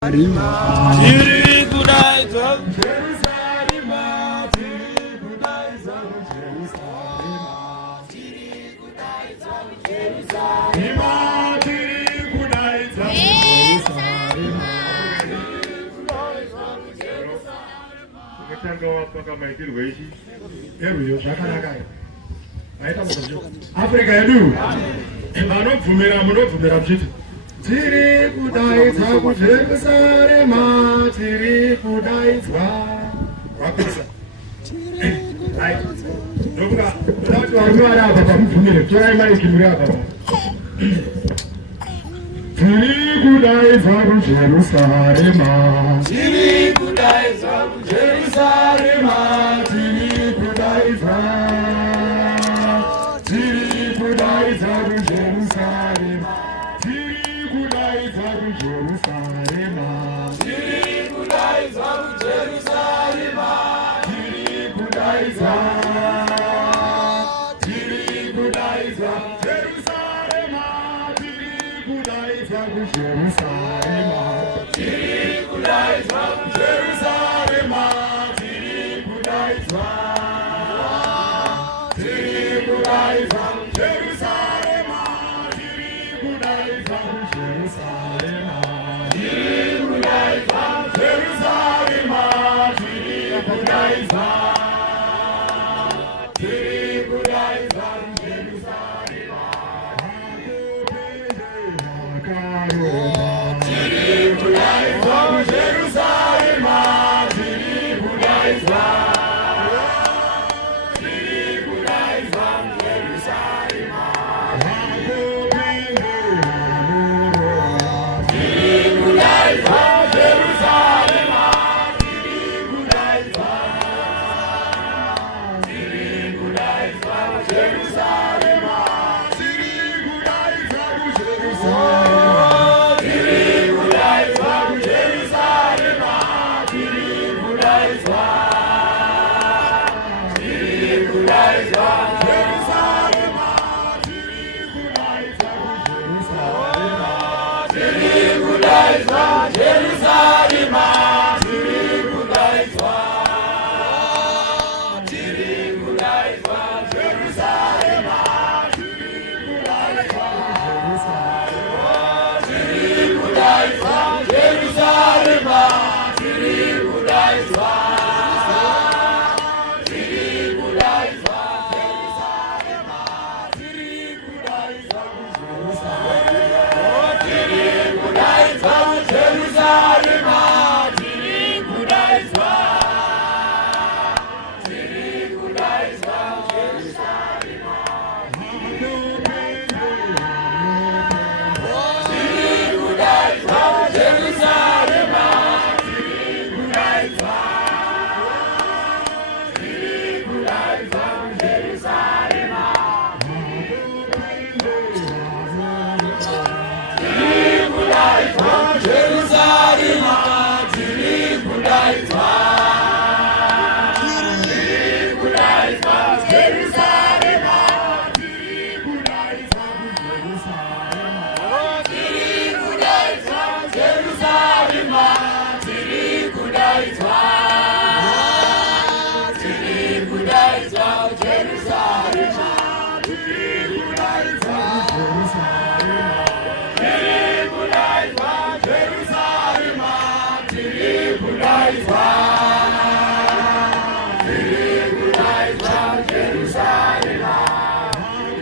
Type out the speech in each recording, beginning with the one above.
Tiri kudai zam Jerusalem, tiri kudai zam Jerusalem, tiri kudai zam Jerusalem, tiri kudai zam Jerusalem. Ukitanga wapaka maitiri weishi, hebu yoshakana kaya. Aita mkojo. Afrika yedu. Munopfumira mchiti. Tiri kudaidza kuJerusarema, tiri kudaidza. Wapisa. Ndokuda, ndati varume vari apa pamubvumire, torai maiki muri apa. Tiri kudaidza kuJerusarema, tiri kudaidza kuJerusarema, tiri kudaidza. Tiri kudaidza kuJerusarema. Jerusalem, tiri kudaiza kuJerusalem, tiri kudaiza, tiri kudaiza Jerusalem, tiri kudaiza kuJerusalem, tiri kudaiza kuJerusalem, tiri kudaiza, tiri kudaiza Jerusalem, tiri kudaiza Jerusalem.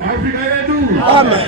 Afrika yetu. Amen.